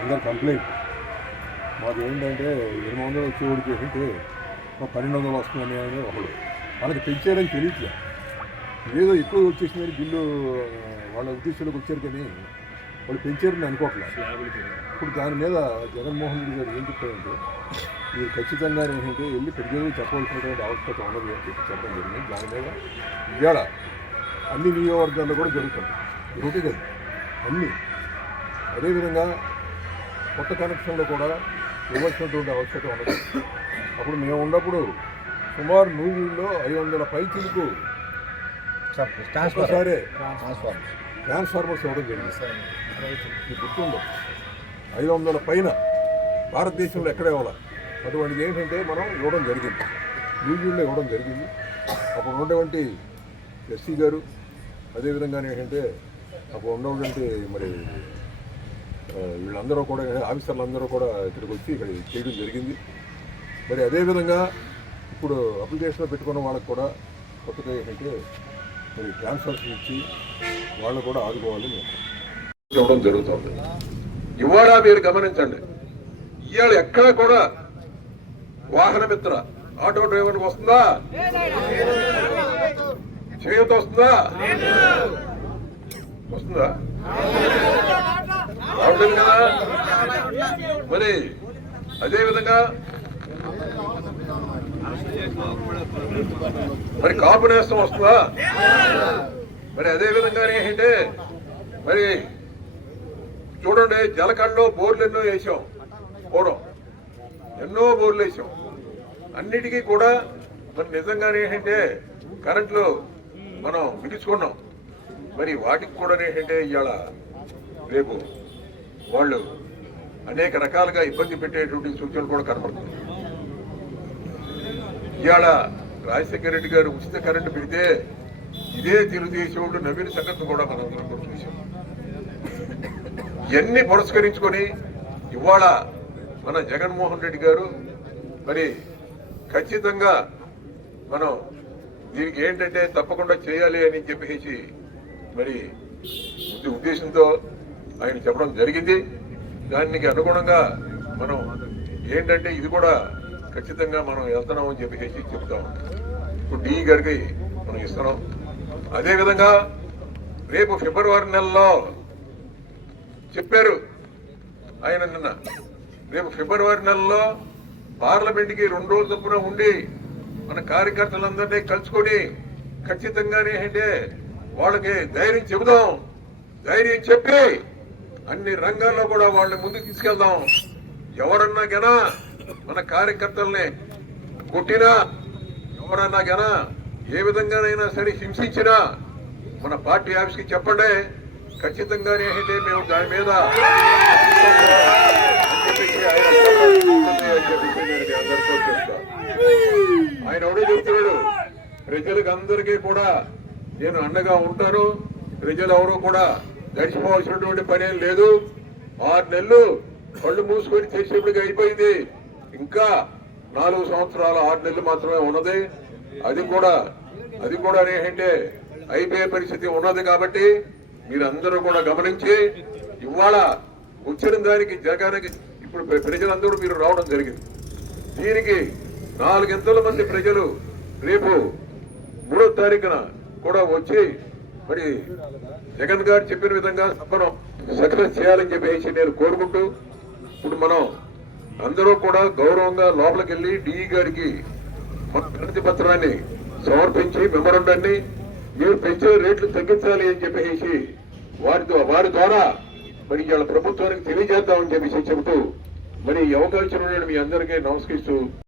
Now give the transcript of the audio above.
అందరు కంప్లైంట్ మాకు ఏంటంటే ఎనిమిది వందలు వచ్చేవాడికి ఏంటంటే ఒక పన్నెండు వందలు వస్తుందని అని ఒకడు. వాళ్ళకి పెంచారని తెలియట్లే. ఏదో ఎక్కువ వచ్చేసిందని బిల్లు వాళ్ళ ఉద్దేశాలకు వచ్చారు కానీ వాళ్ళు పెంచారని అనుకోవట్లేదు ఇప్పుడు దాని మీద జగన్మోహన్ రెడ్డి గారు ఏం చెప్పారంటే మీరు ఖచ్చితంగా ఏంటంటే వెళ్ళి ప్రజలకు చెప్పవలసినటువంటి ఆవశ్యకత ఉన్నది అని చెప్పి చెప్పడం జరిగింది. దాని మీద ఇవాళ అన్ని నియోజకవర్గాల్లో కూడా జరుగుతుంది. ఒకటి కాదు అన్ని. అదేవిధంగా కొత్త కనెక్షన్లో కూడా ఇవ్వాల్సినటువంటి ఆవశ్యకత ఉన్నది. అప్పుడు మేము ఉన్నప్పుడు సుమారు నూజిలో ఐదు వందల పైచీలకు ఒక్కసారి ట్రాన్స్ఫార్మర్స్ ఇవ్వడం జరిగింది. గుర్తుందో? ఐదు వందల పైన భారతదేశంలో ఎక్కడ ఇవ్వాలి? అటువంటిది ఏంటంటే మనం ఇవ్వడం జరిగింది. యూజీలో ఇవ్వడం జరిగింది. అప్పుడు ఉండేవంటి ఎస్సీ గారు అదేవిధంగా ఏంటంటే అప్పుడు ఉండేటువంటి మరి వీళ్ళందరూ కూడా ఆఫీసర్లు అందరూ కూడా ఇక్కడికి వచ్చి ఇక్కడ చేయడం జరిగింది. మరి అదేవిధంగా ఇప్పుడు అప్లికేషన్లో పెట్టుకున్న వాళ్ళకి కూడా కొత్తగా ఏంటంటే మరి ట్రాన్స్ఫర్స్ ఇచ్చి వాళ్ళు కూడా ఆదుకోవాలి ఇవ్వడం జరుగుతుంది. ఇవాళ మీరు గమనించండి. ఇవాళ ఎక్కడ కూడా వాహన మిత్ర ఆటో డ్రైవర్కి వస్తుందా? చేయూత వస్తుందా? వస్తుందా? రావట్లేదు కదా? మరి అదే విధంగా మరి కాపు నేస్తం వస్తుందా? మరి అదే విధంగా ఏంటంటే మరి చూడండి జలకల్లో బోర్లు ఎన్నో వేసాం పూర్వం ఎన్నో బోర్లు వేసాం. అన్నిటికీ కూడా మరి నిజంగానే ఏంటంటే కరెంట్లో మనం పిలుచుకున్నాం మరి వాటికి కూడా ఏంటంటే ఇవాళ రేపు వాళ్ళు అనేక రకాలుగా ఇబ్బంది పెట్టేటువంటి సూచనలు కూడా కనపడుతుంది ఇవాళ రాజశేఖర రెడ్డి గారు ఉచిత కరెంటు పెడితే ఇదే తెలుగుదేశం నవీన సంగతి కూడా మనందరం కూడా చూసాం ఇవన్నీ పురస్కరించుకొని ఇవాళ మన జగన్మోహన్ రెడ్డి గారు మరి ఖచ్చితంగా మనం దీనికి ఏంటంటే తప్పకుండా చేయాలి అని చెప్పేసి మరి ఉద్దేశంతో ఆయన చెప్పడం జరిగింది. దానికి అనుగుణంగా మనం ఏంటంటే ఇది కూడా ఖచ్చితంగా మనం వెళ్తున్నాం అని చెప్పేసి చెప్తాం. ఇప్పుడు డి గారికి మనం ఇస్తున్నాం. అదేవిధంగా రేపు ఫిబ్రవరి నెలలో చెప్పారు ఆయన నిన్న. రేపు ఫిబ్రవరి నెలలో పార్లమెంట్కి రెండు రోజుల చొప్పున ఉండి మన కార్యకర్తలందరినీ కలుసుకొని ఖచ్చితంగానే అంటే వాళ్ళకి ధైర్యం చెబుదాం. ధైర్యం చెప్పి అన్ని రంగాల్లో కూడా వాళ్ళని ముందుకు తీసుకెళ్దాం. ఎవరన్నా గనా మన కార్యకర్తల్ని కొట్టినా ఎవరన్నా గనా ఏ విధంగానైనా సరే హింసించినా మన పార్టీ ఆఫీస్కి చెప్పండి. ఖచ్చితంగానే అంటే మేము దాని మీద ఆయన ఆయన ఎవడో చెప్తున్నాడు ప్రజలకు అందరికీ కూడా నేను అండగా ఉంటాను ప్రజలు ఎవరు కూడా గడిచిపోవాల్సినటువంటి పని లేదు. ఆరు నెలలు కళ్ళు మూసుకొని చేసేప్పటికి అయిపోయింది. ఇంకా నాలుగు సంవత్సరాలు ఆరు నెలలు మాత్రమే ఉన్నది. అది కూడా అది కూడా ఏంటంటే అయిపోయే పరిస్థితి ఉన్నది కాబట్టి మీరందరూ కూడా గమనించి ఇవాళ వచ్చిన దానికి జగానికి ఇప్పుడు ప్రజలందరూ మీరు రావడం జరిగింది. దీనికి నాలుగింతల మంది ప్రజలు రేపు మూడో తారీఖున కూడా వచ్చి మరి జగన్ గారు చెప్పిన విధంగా సభను సక్సెస్ చేయాలని చెప్పేసి నేను కోరుకుంటూ ఇప్పుడు మనం అందరూ కూడా గౌరవంగా లోపలికి వెళ్ళి డిఈ గారికి మన పత్రాన్ని సమర్పించి మెమరండాన్ని మీరు పెంచే రేట్లు తగ్గించాలి అని చెప్పేసి వారితో వారి ద్వారా మరి ఇవాళ ప్రభుత్వానికి తెలియజేద్దామని చెప్పేసి చెబుతూ మరి ఈ అవకాశం మీ అందరికీ నమస్కరిస్తూ